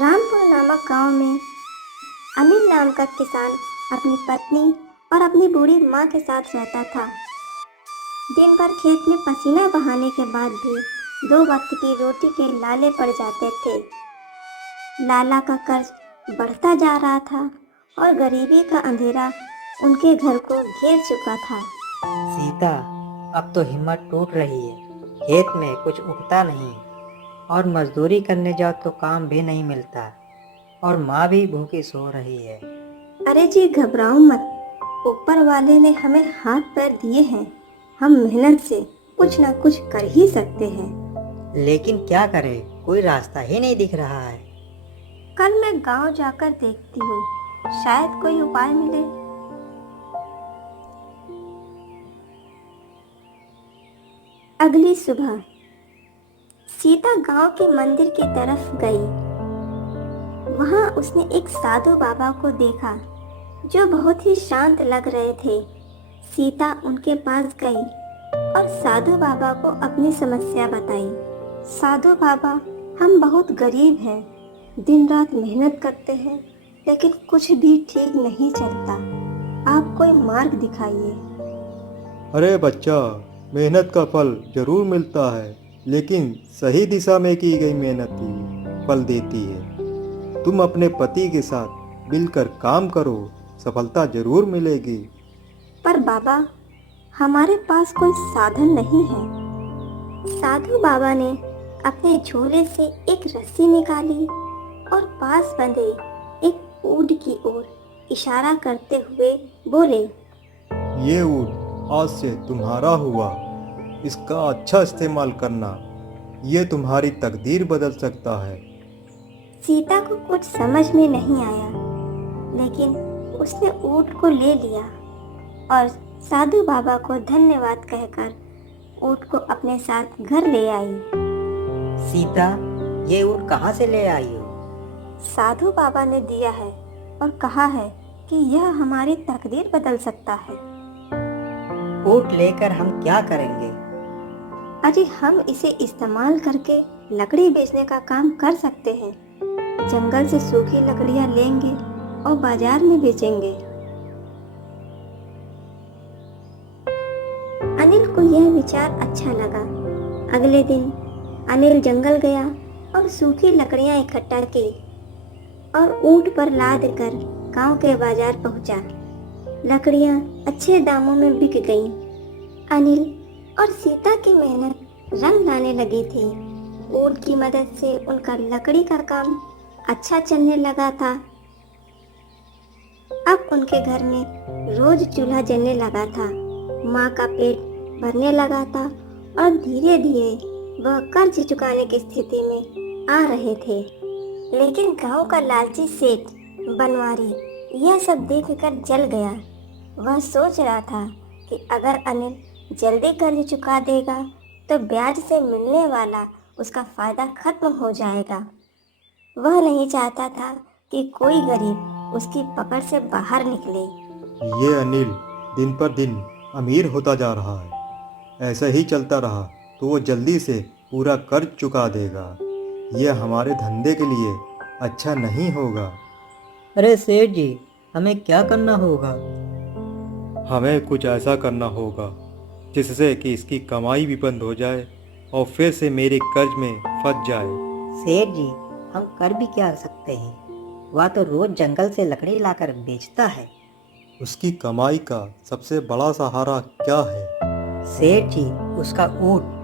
रामपुर नामक गांव में अनिल नाम का किसान अपनी पत्नी और अपनी बूढ़ी माँ के साथ रहता था। दिन भर खेत में पसीना बहाने के बाद भी दो वक्त की रोटी के लाले पड़ जाते थे। लाला का कर्ज बढ़ता जा रहा था और गरीबी का अंधेरा उनके घर को घेर चुका था। सीता, अब तो हिम्मत टूट रही है। खेत में कुछ उगता नहीं और मजदूरी करने जाओ तो काम भी नहीं मिलता और माँ भी भूखी सो रही है। अरे जी, घबराओ मत। ऊपर वाले ने हमें हाथ पैर दिए हैं। हम मेहनत से कुछ ना कुछ कर ही सकते हैं। लेकिन क्या करें, कोई रास्ता ही नहीं दिख रहा है। कल मैं गांव जाकर देखती हूँ, शायद कोई उपाय मिले। अगली सुबह सीता गांव के मंदिर की तरफ गई। वहां उसने एक साधु बाबा को देखा जो बहुत ही शांत लग रहे थे। सीता उनके पास गई और साधु बाबा को अपनी समस्या बताई। साधु बाबा, हम बहुत गरीब हैं, दिन रात मेहनत करते हैं, लेकिन कुछ भी ठीक नहीं चलता। आप कोई मार्ग दिखाइए। अरे बच्चा, मेहनत का फल जरूर मिलता है, लेकिन सही दिशा में की गई मेहनत ही फल देती है। तुम अपने पति के साथ मिलकर काम करो, सफलता जरूर मिलेगी। पर बाबा, हमारे पास कोई साधन नहीं है। साधु बाबा ने अपने झोले से एक रस्सी निकाली और पास बंधे एक ऊंट की ओर इशारा करते हुए बोले, ये ऊँट आज से तुम्हारा हुआ, इसका अच्छा इस्तेमाल करना, ये तुम्हारी तकदीर बदल सकता है। सीता को कुछ समझ में नहीं आया, लेकिन उसने ऊंट को ले लिया और साधु बाबा को धन्यवाद कहकर ऊंट को अपने साथ घर ले आई। सीता, ये ऊँट कहाँ से ले आई हो? साधु बाबा ने दिया है और कहा है कि यह हमारी तकदीर बदल सकता है। ऊँट लेकर हम क्या करेंगे? अजी, हम इसे इस्तेमाल करके लकड़ी बेचने का काम कर सकते हैं। जंगल से सूखी लकड़ियां लेंगे और बाजार में बेचेंगे। अनिल को यह विचार अच्छा लगा। अगले दिन अनिल जंगल गया और सूखी लकड़ियां इकट्ठा की और ऊंट पर लाद कर गांव के बाजार पहुंचा। लकड़ियां अच्छे दामों में बिक गईं। अनिल और सीता की मेहनत रंग लाने लगी थी। ऊंट की मदद से उनका लकड़ी का काम अच्छा चलने लगा था। अब उनके घर में रोज चूल्हा जलने लगा था। माँ का पेट भरने लगा था और धीरे धीरे वह कर्ज चुकाने की स्थिति में आ रहे थे। लेकिन गांव का लालची सेठ बनवारी यह सब देखकर जल गया। वह सोच रहा था कि अगर अनिल जल्दी कर्ज चुका देगा तो ब्याज से मिलने वाला उसका फायदा खत्म हो जाएगा। वह नहीं चाहता था कि कोई गरीब उसकी पकड़ से बाहर निकले। ये अनिल दिन पर दिन अमीर होता जा रहा है। ऐसा ही चलता रहा तो वो जल्दी से पूरा कर्ज चुका देगा। ये हमारे धंधे के लिए अच्छा नहीं होगा। अरे सेठ जी, हमें क्या करना होगा? हमें कुछ ऐसा करना होगा जिससे कि इसकी कमाई भी बंद हो जाए और फिर से मेरे कर्ज में फंस जाए। सेठ जी, हम कर भी क्या सकते हैं? वह तो रोज जंगल से लकड़ी लाकर बेचता है। उसकी कमाई का सबसे बड़ा सहारा क्या है? सेठ जी, उसका ऊँट।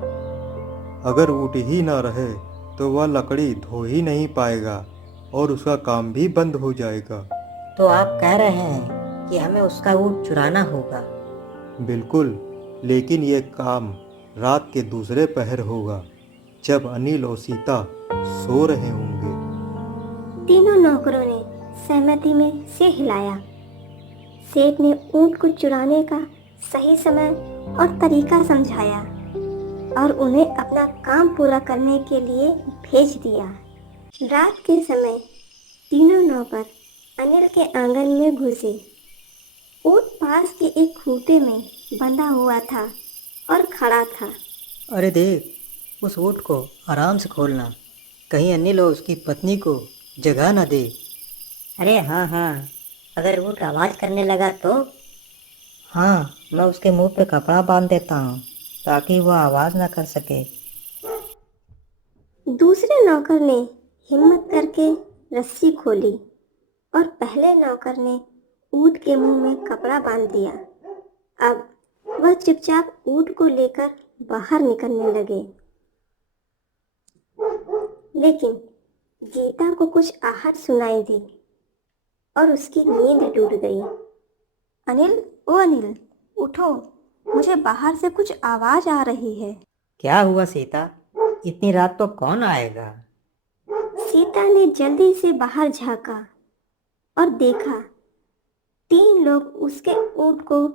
अगर ऊँट ही ना रहे तो वह लकड़ी धो ही नहीं पाएगा और उसका काम भी बंद हो जाएगा। तो आप कह रहे हैं कि हमें उसका ऊँट चुराना होगा? बिल्कुल, लेकिन यह काम रात के दूसरे पहर होगा, जब अनिल और सीता सो रहे होंगे। तीनों नौकरों ने सहमति में सिर हिलाया। सेठ ने ऊंट को चुराने का सही समय और तरीका समझाया और उन्हें अपना काम पूरा करने के लिए भेज दिया। रात के समय तीनों नौकर अनिल के आंगन में घुसे। ऊंट पास के एक खूंटे में बंधा हुआ था और खड़ा था। अरे देख, उस ऊँट को आराम से खोलना, कहीं अनिल और उसकी पत्नी को जगा न दे। अरे हाँ हाँ, अगर ऊँट आवाज़ करने लगा तो? हाँ, मैं उसके मुंह पे कपड़ा बांध देता हूँ ताकि वह आवाज़ न कर सके। दूसरे नौकर ने हिम्मत करके रस्सी खोली और पहले नौकर ने ऊँट के मुंह में कपड़ा बांध दिया। अब वह चुपचाप ऊँट को लेकर बाहर निकलने लगे। लेकिन गीता को कुछ आहट सुनाई दी और उसकी नींद टूट गई। अनिल, ओ अनिल, उठो, मुझे बाहर से कुछ आवाज आ रही है। क्या हुआ सीता? इतनी रात तो कौन आएगा? सीता ने जल्दी से बाहर झांका और देखा 3 लोग उसके ऊँट को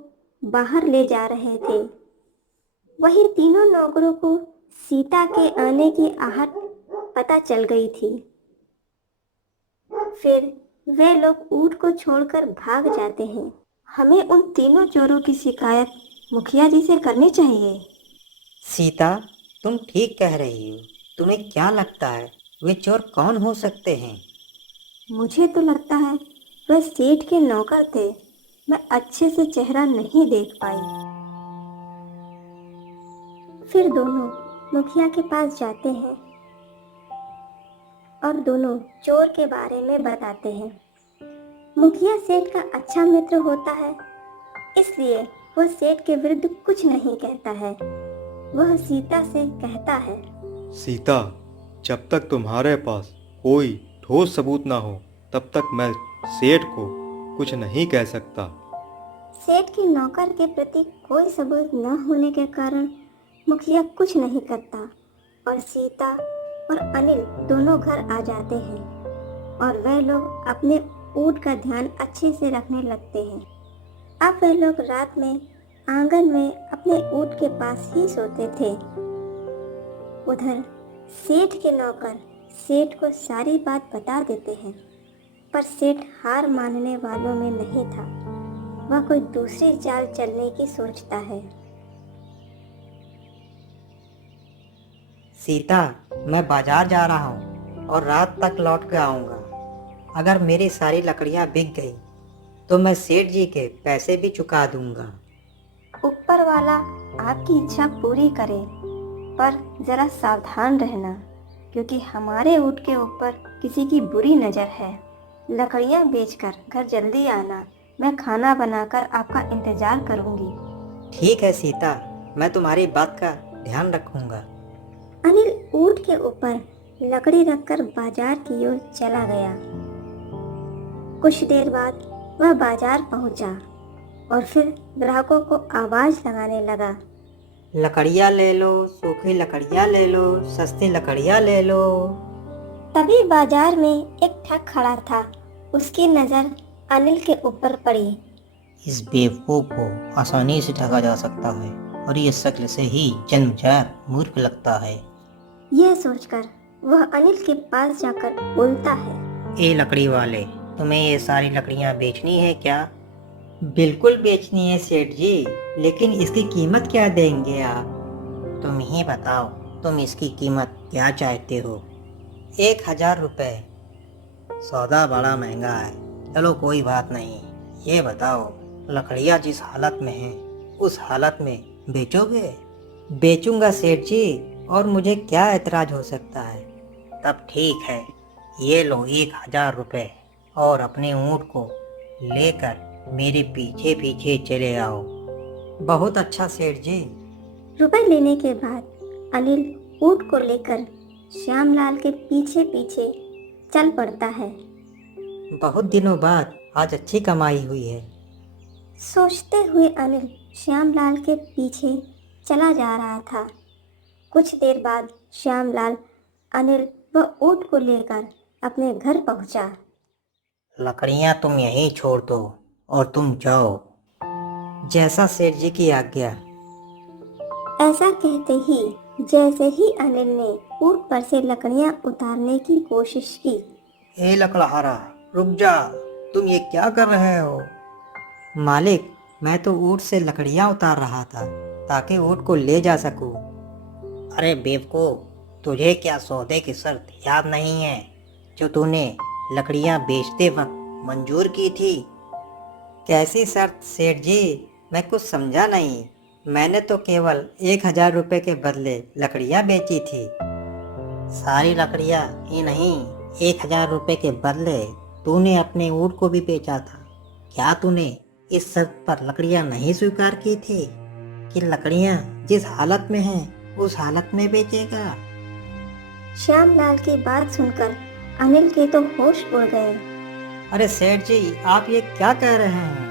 बाहर ले जा रहे थे। वही तीनों नौकरों को सीता के आने की आहट पता चल गई थी। फिर वे लोग ऊँट को छोड़कर भाग जाते हैं। हमें उन तीनों चोरों की शिकायत मुखिया जी से करनी चाहिए। सीता, तुम ठीक कह रही हो। तुम्हें क्या लगता है वे चोर कौन हो सकते हैं? मुझे तो लगता है वह सेठ के नौकर थे। मैं अच्छे से चेहरा नहीं देख पाई। फिर दोनों मुखिया के पास जाते हैं और दोनों चोर के बारे में बताते हैं। मुखिया सेठ का अच्छा मित्र होता है, इसलिए वह सेठ के विरुद्ध कुछ नहीं कहता है। वह सीता से कहता है, सीता, जब तक तुम्हारे पास कोई ठोस सबूत ना हो तब तक मैं सेठ को कुछ नहीं कह सकता। सेठ के नौकर के प्रति कोई सबूत न होने के कारण मुखिया कुछ नहीं करता और सीता और अनिल दोनों घर आ जाते हैं और वह लोग अपने ऊँट का ध्यान अच्छे से रखने लगते हैं। अब वह लोग रात में आंगन में अपने ऊँट के पास ही सोते थे। उधर सेठ के नौकर सेठ को सारी बात बता देते हैं, पर सेठ हार मानने वालों में नहीं था। वह कोई दूसरी चाल चलने की सोचता है। सीता, मैं बाजार जा रहा हूँ और रात तक लौट के आऊँगा। अगर मेरी सारी लकड़ियाँ बिक गई तो मैं सेठ जी के पैसे भी चुका दूंगा। ऊपर वाला आपकी इच्छा पूरी करे, पर जरा सावधान रहना, क्योंकि हमारे ऊँट के ऊपर किसी की बुरी नज़र है। लकड़ियाँ बेचकर घर जल्दी आना, मैं खाना बनाकर आपका इंतजार करूँगी। ठीक है सीता, मैं तुम्हारी बात का ध्यान रखूंगा। अनिल ऊँट के ऊपर लकड़ी रखकर बाजार की ओर चला गया। कुछ देर बाद वह बाजार पहुंचा और फिर ग्राहकों को आवाज लगाने लगा, लकड़ियाँ ले लो, सूखी लकड़ियाँ ले लो, सस्ती लकड़ियाँ ले लो। तभी बाजार में एक ठग खड़ा था। उसकी नज़र अनिल के ऊपर पड़ी। इस बेवकूफ को आसानी से ठगा जा सकता है और ये शक्ल से ही जन्मजात मूर्ख लगता है। यह सोचकर वह अनिल के पास जाकर बोलता है, ए लकड़ी वाले, तुम्हें ये सारी लकड़ियाँ बेचनी है क्या? बिल्कुल बेचनी है सेठ जी, लेकिन इसकी कीमत क्या देंगे आप? तुम ही बताओ, तुम इसकी कीमत क्या चाहते हो? 1000 रुपये। सौदा बड़ा महंगा है, चलो कोई बात नहीं। ये बताओ, लकड़ियाँ जिस हालत में हैं उस हालत में बेचोगे? बेचूंगा सेठ जी, और मुझे क्या एतराज हो सकता है? तब ठीक है, ये लो 1000 रुपये और अपने ऊँट को लेकर मेरे पीछे पीछे चले आओ। बहुत अच्छा सेठ जी। रुपए लेने के बाद अनिल ऊँट को लेकर श्यामलाल के पीछे पीछे चल पड़ता है। बहुत दिनों बाद आज अच्छी कमाई हुई है। सोचते हुए अनिल श्यामलाल के पीछे चला जा रहा था। कुछ देर बाद श्यामलाल अनिल व ऊँट को लेकर अपने घर पहुंचा। लकड़ियाँ तुम यहीं छोड़ दो और तुम जाओ। जैसा सेठ जी की आज्ञा। ऐसा कहते ही जैसे ही अनिल ने ऊँट पर से लकड़ियां उतारने की कोशिश की, ए लकड़हारा, रुक जा, तुम ये क्या कर रहे हो? मालिक, मैं तो ऊँट से लकड़ियाँ उतार रहा था ताकि ऊँट को ले जा सकूं। अरे बेवकूफ, तुझे क्या सौदे की शर्त याद नहीं है जो तूने लकड़ियां बेचते वक्त मंजूर की थी? कैसी शर्त सेठ जी? मैं कुछ समझा नहीं। मैंने तो केवल 1,000 रुपए के बदले लकड़ियां बेची थी। सारी लकड़ियां ही नहीं, 1,000 रुपए के बदले तूने अपने ऊँट को भी बेचा था। क्या तूने इस शर्त पर लकड़ियां नहीं स्वीकार की थी कि लकड़ियां जिस हालत में हैं उस हालत में बेचेगा? श्यामलाल की बात सुनकर अनिल के तो होश उड़ गए। अरे सेठ जी, आप ये क्या कह रहे हैं?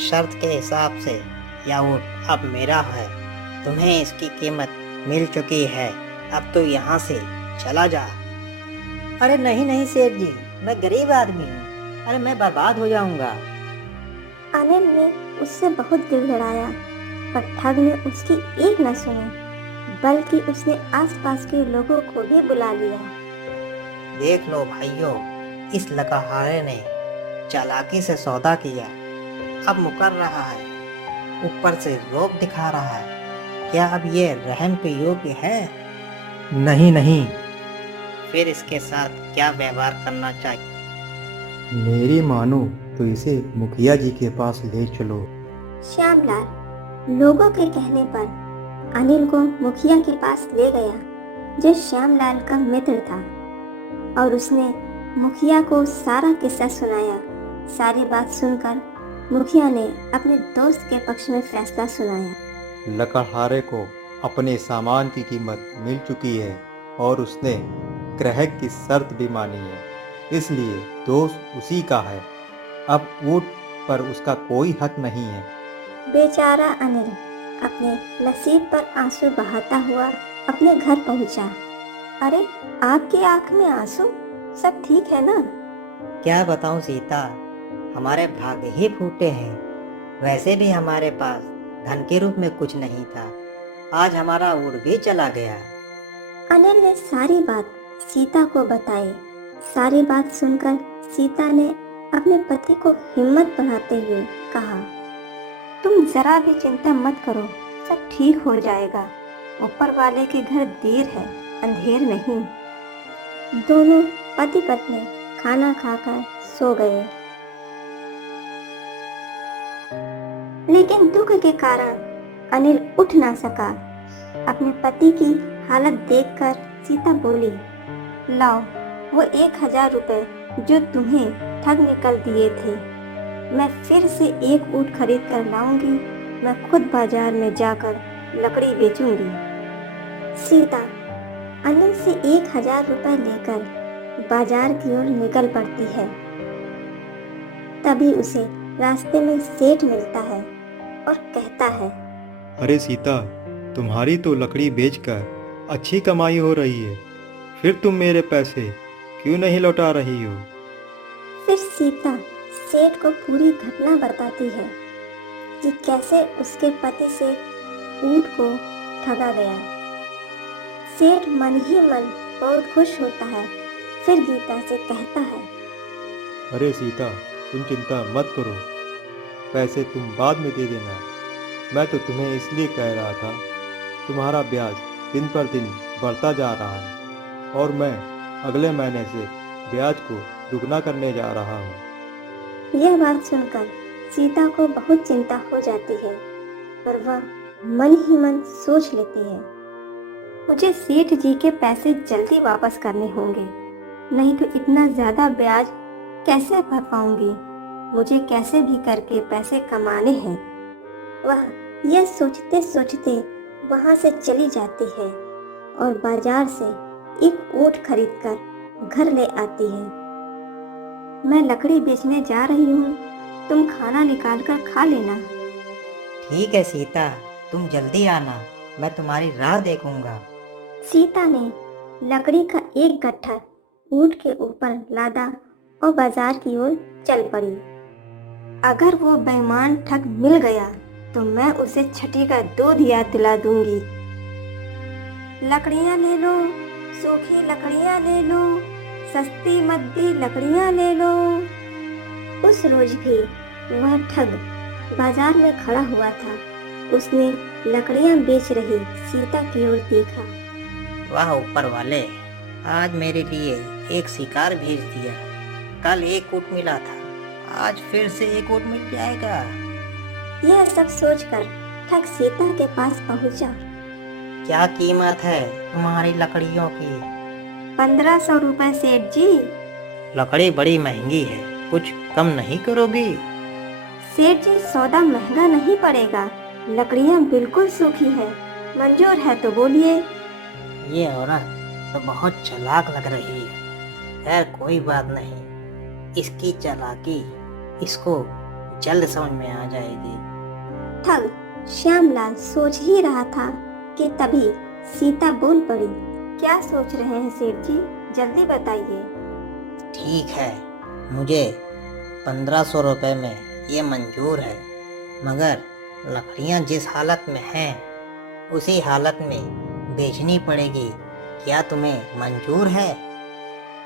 शर्त के हिसाब से यह ऊँट अब मेरा है। तुम्हें इसकी कीमत मिल चुकी है। अब तो यहाँ से चला जा। अरे नहीं नहीं सेठ जी, मैं गरीब आदमी हूँ। अरे मैं बर्बाद हो जाऊंगा। अनिल ने उससे बहुत गिड़गिड़ाया, पर ठग ने उसकी एक न सुनी, बल्कि उसने आसपास के लोगों को भी बुला लिया। देख लो भाइयों, इस लकड़हारे ने चालाकी से सौदा किया, अब मुकर रहा है, ऊपर से रोब दिखा रहा है। क्या अब ये रहम के योग्य है? नहीं नहीं, फिर इसके साथ क्या व्यवहार करना चाहिए? मेरी मानो तो इसे मुखिया जी के पास ले चलो। श्यामलाल लोगों के कहने पर अनिल को मुखिया के पास ले गया, जो श्यामलाल का मित्र था, और उसने मुखिया को सारा किस्सा सुनाया। सारी बात सुनकर मुखिया ने अपने दोस्त के पक्ष में फैसला सुनाया। लकड़हारे को अपने सामान की कीमत मिल चुकी है और उसने ग्राहक की शर्त भी मानी है, इसलिए दोष उसी का है। अब ऊँट पर उसका कोई हक नहीं है। बेचारा अनिल अपने नसीब पर आंसू बहाता हुआ अपने घर पहुंचा। अरे, आपकी आंख में आंसू? सब ठीक है ना? क्या बताऊं सीता, हमारे भाग्य ही फूटे हैं। वैसे भी हमारे पास धन के रूप में कुछ नहीं था। आज हमारा ऊँट भी चला गया। अनिल ने सारी बात सीता को बताई। सारी बात सुनकर सीता ने अपने पति को हिम्मत बढ़ाते हुए कहा, तुम जरा भी चिंता मत करो, सब ठीक हो जाएगा। ऊपर वाले के घर देर है, अंधेर नहीं। दोनों पति पत्नी खाना खाकर सो गए। लेकिन दुख के कारण अनिल उठ ना सका। अपने पति की हालत देखकर सीता बोली, लाओ वो 1,000 रुपए जो तुम्हें ठग निकल दिए थे। मैं फिर से एक ऊँट खरीद कर लाऊंगी। मैं खुद बाजार में जाकर लकड़ी बेचूंगी। सीता अनिल से 1,000 रुपए लेकर बाजार की ओर निकल पड़ती है। तभी उसे रास्ते में सेठ मिलता है और कहता है, अरे सीता, तुम्हारी तो लकड़ी बेचकर अच्छी कमाई हो रही है, फिर तुम मेरे पैसे क्यों नहीं लौटा रही हो? फिर सीता सेठ को पूरी घटना बताती है कि कैसे उसके पति से ऊँट को ठगा गया। सेठ मन ही मन बहुत खुश होता है। फिर गीता से कहता है, अरे सीता, तुम चिंता मत करो, पैसे तुम बाद में दे देना। मैं तो तुम्हें इसलिए कह रहा था, तुम्हारा ब्याज दिन पर दिन बढ़ता जा रहा है और मैं अगले महीने से ब्याज को दुगना करने जा रहा हूँ। यह बात सुनकर सीता को बहुत चिंता हो जाती है, पर वह मन ही मन सोच लेती है, मुझे सेठ जी के पैसे जल्दी वापस करने होंगे, नहीं तो इतना ज़्यादा ब्याज कैसे भर पाऊंगी। मुझे कैसे भी करके पैसे कमाने हैं। वह यह सोचते सोचते वहाँ से चली जाती है और बाजार से एक ऊँट खरीदकर घर ले आती है। मैं लकड़ी बेचने जा रही हूँ, तुम खाना निकाल कर खा लेना। ठीक है सीता, तुम जल्दी आना, मैं तुम्हारी राह देखूंगा। सीता ने लकड़ी का एक गट्ठर ऊँट के ऊपर लादा और बाजार की ओर चल पड़ी। अगर वो बेईमान ठग मिल गया तो मैं उसे छठी का दूध याद दिला दूंगी। लकड़ियाँ ले लो, सूखी लकड़ियाँ ले लो, सस्ती मद्दी लकड़ियाँ ले लो। उस रोज भी वह ठग बाजार में खड़ा हुआ था। उसने लकड़ियाँ बेच रही सीता की ओर देखा वाह ऊपर वाले, आज मेरे लिए एक शिकार भेज दिया। कल एक ऊँट मिला था, आज फिर से एक ऊँट मिल जाएगा। यह सब सोचकर ठग सीता के पास पहुंचा। क्या कीमत है तुम्हारी लकड़ियों की? 1500 रुपए सेठ जी। लकड़ी बड़ी महंगी है, कुछ कम नहीं करोगी? सेठ जी, सौदा महंगा नहीं पड़ेगा, लकड़ियाँ बिल्कुल सूखी है, मंजूर है तो बोलिए। ये औरत तो बहुत चालाक लग रही है। खैर कोई बात नहीं, इसकी चालाकी इसको जल्द समझ में आ जाएगी। ठग श्यामलाल सोच ही रहा था कि तभी सीता बोल पड़ी। क्या सोच रहे हैं सेठ जी, जल्दी बताइए। ठीक है, मुझे 1500 रुपये में ये मंजूर है, मगर लकड़ियाँ जिस हालत में हैं उसी हालत में बेचनी पड़ेगी। क्या तुम्हें मंजूर है?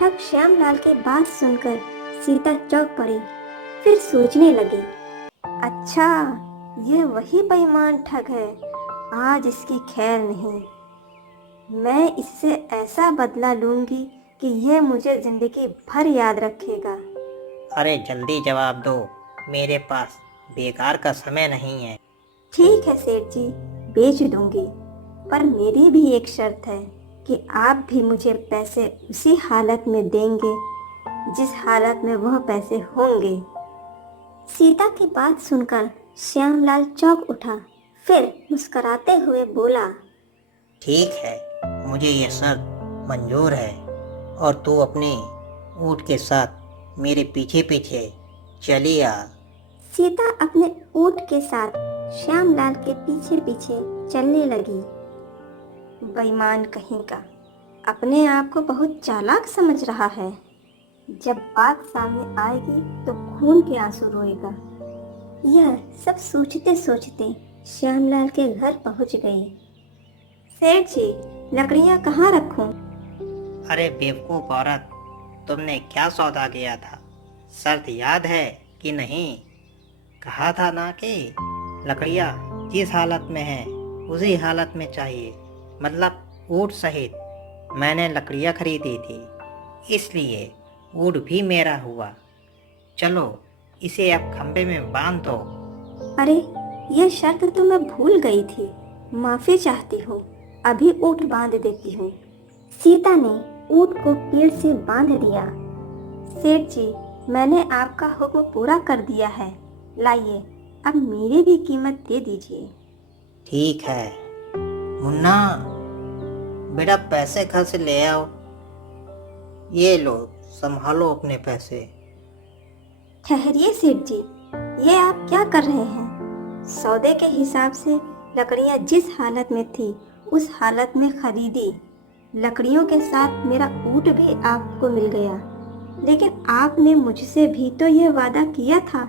ठग श्यामलाल की बात सुनकर सीता चौंक पड़ी, फिर सोचने लगी, अच्छा यह वही बेईमान ठग है, आज इसकी खैर नहीं। मैं इससे ऐसा बदला लूंगी कि यह मुझे जिंदगी भर याद रखेगा। अरे जल्दी जवाब दो, मेरे पास बेकार का समय नहीं है। ठीक है सेठ जी, बेच दूंगी, पर मेरी भी एक शर्त है कि आप भी मुझे पैसे उसी हालत में देंगे जिस हालत में वह पैसे होंगे। सीता की बात सुनकर श्यामलाल चौंक उठा, फिर मुस्कुराते हुए बोला, ठीक है, मुझे ये शर्त मंजूर है और तू अपने ऊँट के साथ मेरे पीछे पीछे चली आ। सीता अपने ऊँट के साथ श्यामलाल के पीछे पीछे चलने लगी। बेईमान कहीं का, अपने आप को बहुत चालाक समझ रहा है, जब बात सामने आएगी तो खून के आंसू रोएगा। यह सब सोचते सोचते श्यामलाल के घर पहुंच गई। सेठ जी, लकड़ियां कहाँ रखूं? अरे बेवकूफ औरत, तुमने क्या सौदा किया था? शर्त याद है कि नहीं? कहा था ना कि लकड़ियाँ जिस हालत में है उसी हालत में चाहिए, मतलब ऊँट सहित। मैंने लकड़ियाँ खरीदी थी, इसलिए ऊँट भी मेरा हुआ। चलो इसे अब खंबे में बांध दो। अरे ये शर्त तो मैं भूल गई थी, माफी चाहती हूँ, अभी ऊँट बांध देती हूँ। सीता ने ऊँट को पेड़ से बांध दिया। सेठ जी, मैंने आपका हुक्म पूरा कर दिया है, लाइए अब मेरी भी कीमत दे दीजिए। ठीक है मुन्ना, बेटा पैसे घर से ले आओ। ये लो, संभालो अपने पैसे। ठहरिए सेठ जी, ये आप क्या कर रहे हैं? सौदे के हिसाब से लकड़ियाँ जिस हालत में थी उस हालत में खरीदी, लकड़ियों के साथ मेरा ऊँट भी आपको मिल गया, लेकिन आपने मुझसे भी तो यह वादा किया था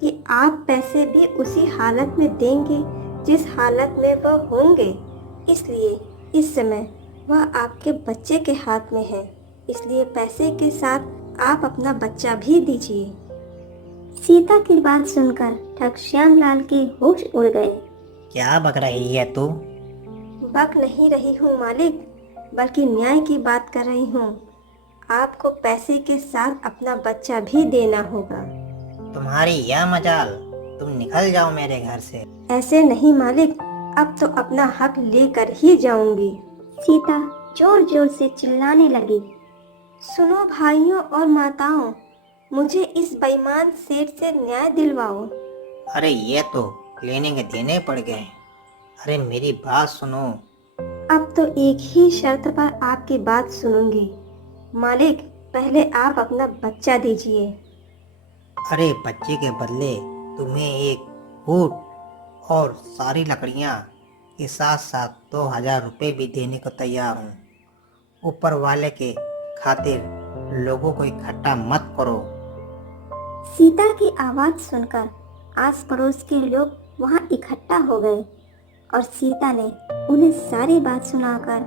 कि आप पैसे भी उसी हालत में देंगे जिस हालत में वह होंगे। इसलिए इस समय वह आपके बच्चे के हाथ में है, इसलिए पैसे के साथ आप अपना बच्चा भी दीजिए। सीता की बात सुनकर ठग श्यामलाल के होश उड़ गए। क्या बक रही है तू? बक नहीं रही हूँ मालिक, बल्कि न्याय की बात कर रही हूँ। आपको पैसे के साथ अपना बच्चा भी देना होगा। तुम्हारी यह मजाल, तुम निकल जाओ मेरे घर से। ऐसे नहीं मालिक, अब तो अपना हक लेकर ही जाऊंगी। सीता जोर जोर से चिल्लाने लगी, सुनो भाइयों और माताओं, मुझे इस बेईमान सेठ से न्याय दिलवाओ। अरे ये तो लेने के देने पड़ गए। अरे मेरी बात सुनो। अब तो एक ही शर्त पर आपकी बात सुनूंगी। मालिक, पहले आप अपना बच्चा दीजिए। अरे बच्चे के बदले तुम्हें एक ऊँट और सारी लकड़ियाँ के साथ साथ 2000 रुपये भी देने को तैयार हूँ। ऊपर वाले के खातिर लोगों को इकट्ठा मत करो। सीता की आवाज सुनकर आस पड़ोस के लोग वहां इकट्ठा हो गए और सीता ने उन्हें सारी बात सुनाकर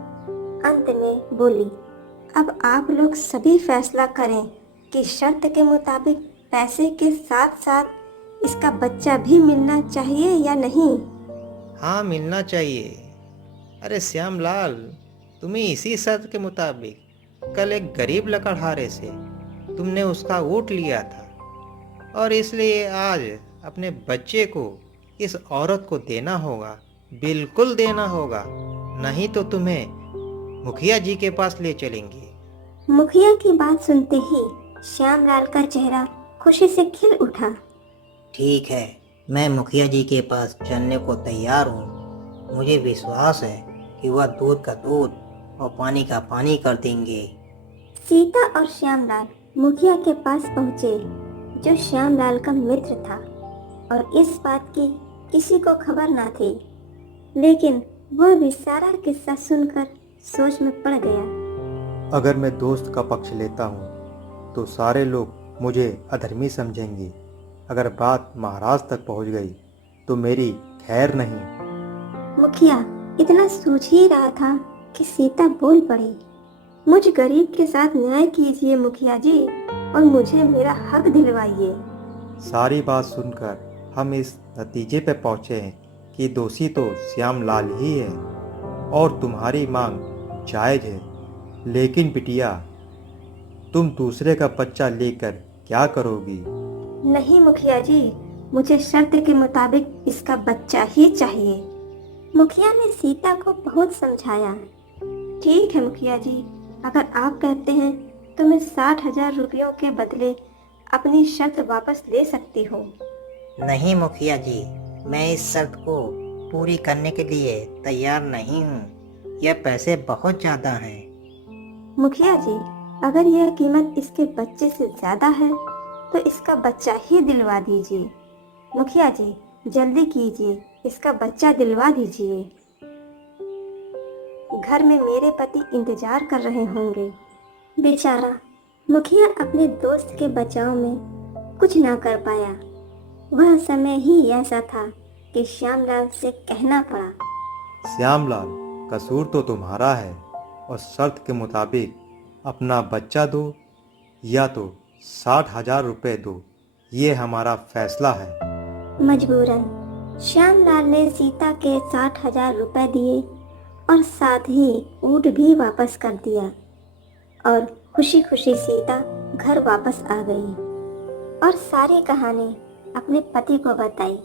अंत में बोली, अब आप लोग सभी फैसला करें कि शर्त के मुताबिक पैसे के साथ साथ इसका बच्चा भी मिलना चाहिए या नहीं। हाँ, मिलना चाहिए। अरे श्यामलाल, तुम्हें इसी शर्त के मुताबिक कल एक गरीब लकड़हारे से तुमने उसका ऊँट लिया था, और इसलिए आज अपने बच्चे को इस औरत को देना होगा, बिल्कुल देना होगा, नहीं तो तुम्हें मुखिया जी के पास ले चलेंगे। मुखिया की बात सुनते ही श्यामलाल का चेहरा खुशी से खिल उठा। ठीक है, मैं मुखिया जी के पास चलने को तैयार हूँ। मुझे विश्वास है कि वह दूध का दूध और पानी का पानी कर देंगे। सीता और श्यामलाल मुखिया के पास पहुँचे, जो श्यामलाल का मित्र था, और इस बात की किसी को खबर ना थी। लेकिन वह भी सारा किस्सा सुनकर सोच में पड़ गया। अगर मैं दोस्त का पक्ष लेता हूँ तो सारे लोग मुझे अधर्मी समझेंगे। अगर बात महाराज तक पहुँच गई तो मेरी खैर नहीं। मुखिया इतना सोच ही रहा था कि सीता बोल पड़ी, मुझ गरीब के साथ न्याय कीजिए मुखिया जी, और मुझे मेरा हक दिलवाइए। सारी बात सुनकर हम इस नतीजे पे पहुँचे हैं कि दोषी तो श्यामलाल ही है और तुम्हारी मांग जायज है। लेकिन बिटिया, तुम दूसरे का बच्चा लेकर क्या करोगी? नहीं मुखिया जी, मुझे शर्त के मुताबिक इसका बच्चा ही चाहिए। मुखिया ने सीता को बहुत समझाया। ठीक है मुखिया जी, अगर आप कहते हैं तो मैं 60,000 रुपयों के बदले अपनी शर्त वापस ले सकती हूँ। नहीं मुखिया जी, मैं इस शर्त को पूरी करने के लिए तैयार नहीं हूँ। यह पैसे बहुत ज़्यादा हैं। मुखिया जी, अगर यह कीमत इसके बच्चे से ज्यादा है तो इसका बच्चा ही दिलवा दीजिए। मुखिया जी, जल्दी कीजिए, इसका बच्चा दिलवा दीजिए। घर में मेरे पति इंतजार कर रहे होंगे। बेचारा मुखिया अपने दोस्त के बचाव में कुछ ना कर पाया। वह समय ही ऐसा था कि श्यामलाल से कहना पड़ा, श्यामलाल, कसूर तो तुम्हारा है और शर्त के मुताबिक अपना बच्चा दो या तो 60,000 रुपये दो। ये हमारा फैसला है। मजबूरन श्यामलाल ने सीता के 60,000 रुपए दिए और साथ ही ऊँट भी वापस कर दिया, और खुशी खुशी सीता घर वापस आ गई और सारी कहानी अपने पति को बताई।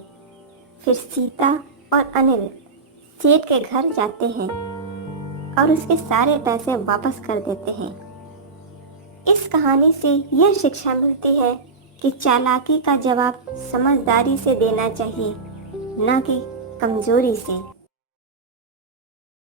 फिर सीता और अनिल सेठ के घर जाते हैं और उसके सारे पैसे वापस कर देते हैं। इस कहानी से यह शिक्षा मिलती है कि चालाकी का जवाब समझदारी से देना चाहिए, न कि कमजोरी से।